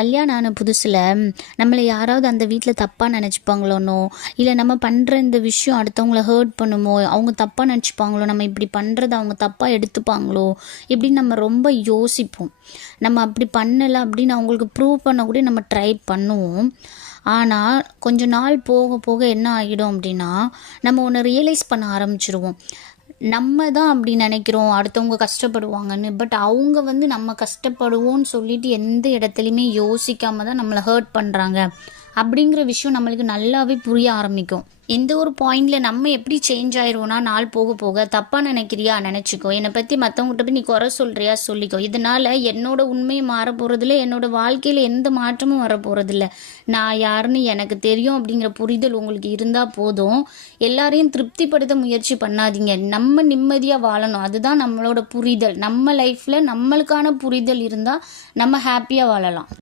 கல்யாணம் ஆன புதுசில் நம்மளை யாராவது அந்த வீட்டில் தப்பாக நினச்சிப்பாங்களோனோ, இல்லை நம்ம பண்ணுற இந்த விஷயம் அடுத்தவங்கள ஹர்ட் பண்ணுமோ, அவங்க தப்பாக நினச்சிப்பாங்களோ, நம்ம இப்படி பண்ணுறத அவங்க தப்பாக எடுத்துப்பாங்களோ, இப்படின்னு நம்ம ரொம்ப யோசிப்போம். நம்ம அப்படி பண்ணலை அப்படின்னு அவங்களுக்கு ப்ரூவ் பண்ண கூட நம்ம ட்ரை பண்ணுவோம். ஆனால் கொஞ்ச நாள் போக போக என்ன ஆகிடும் அப்படின்னா, நம்ம ஒன்று ரியலைஸ் பண்ண ஆரம்பிச்சிருவோம். நம்ம தான் அப்படி நினைக்கிறோம் அடுத்தவங்க கஷ்டப்படுவாங்கன்னு. பட் அவங்க நம்ம கஷ்டப்படுவோன்னு சொல்லிட்டு எந்த இடத்துலையுமே யோசிக்காம தான் நம்மளை ஹர்ட் பண்ணுறாங்க அப்படிங்கிற விஷயம் நம்மளுக்கு நல்லாவே புரிய ஆரம்பிக்கும். இந்த ஒரு பாயிண்டில் நம்ம எப்படி சேஞ்ச் ஆயிடுவோம்னா, நாள் போக போக தப்பாக நினைக்கிறியா நினச்சிக்கோ, என்னை பற்றி மற்றவங்ககிட்ட போய் நீ குறை சொல்கிறியா சொல்லிக்கோ. இதனால் என்னோட உண்மையை மாற போகிறதில்ல, என்னோடய வாழ்க்கையில் எந்த மாற்றமும் வர போகிறதில்ல. நான் யாருன்னு எனக்கு தெரியும் அப்படிங்கிற புரிதல் உங்களுக்கு இருந்தால் போதும். எல்லாரையும் திருப்திப்படுத்த முயற்சி பண்ணாதீங்க. நம்ம நிம்மதியாக வாழணும், அதுதான் நம்மளோட புரிதல். நம்ம லைஃப்பில் நம்மளுக்கான புரிதல் இருந்தால் நம்ம ஹாப்பியாக வாழலாம்.